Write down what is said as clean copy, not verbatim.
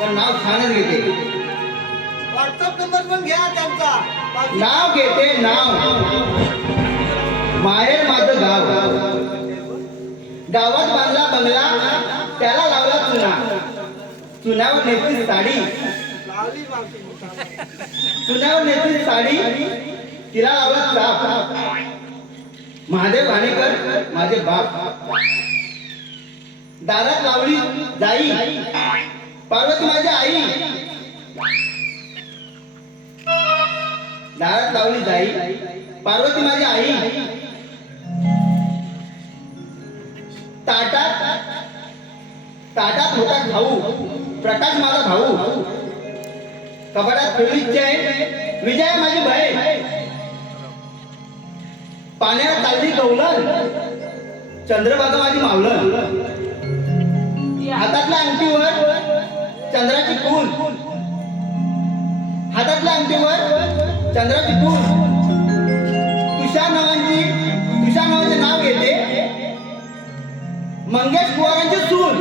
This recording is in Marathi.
पण नाव छानच घेते. व्हॉट्सअप नंबर पण घ्या त्यांचा. नाव घेते नाव. माहेर माझं गाव. गावात बांधला बंगला, त्याला लावला चुना. चुन्यावर नेसली साडी. चुन्यावर नेसली साडी, तिला लावला चाप. महादेव घाणेकर माझे बाप. दारात लावली जाई, पार्वती माझी आई. दारात लावली जाई, पार्वती माझी आई. ताटात होता खाऊ, प्रकाश माझा भाऊ. कपाटात ठेवली चैन, विजया माझी बहीण. पाण्यात चालली कौलन, चंद्रभागा माझी मावलन. हातातल्या अंगठीवर चंद्राची खून. हातातल्या अंगठीवर चंद्राची खून. तुषार नावाचे नाव घेते, मंगेश कुवारांची सून.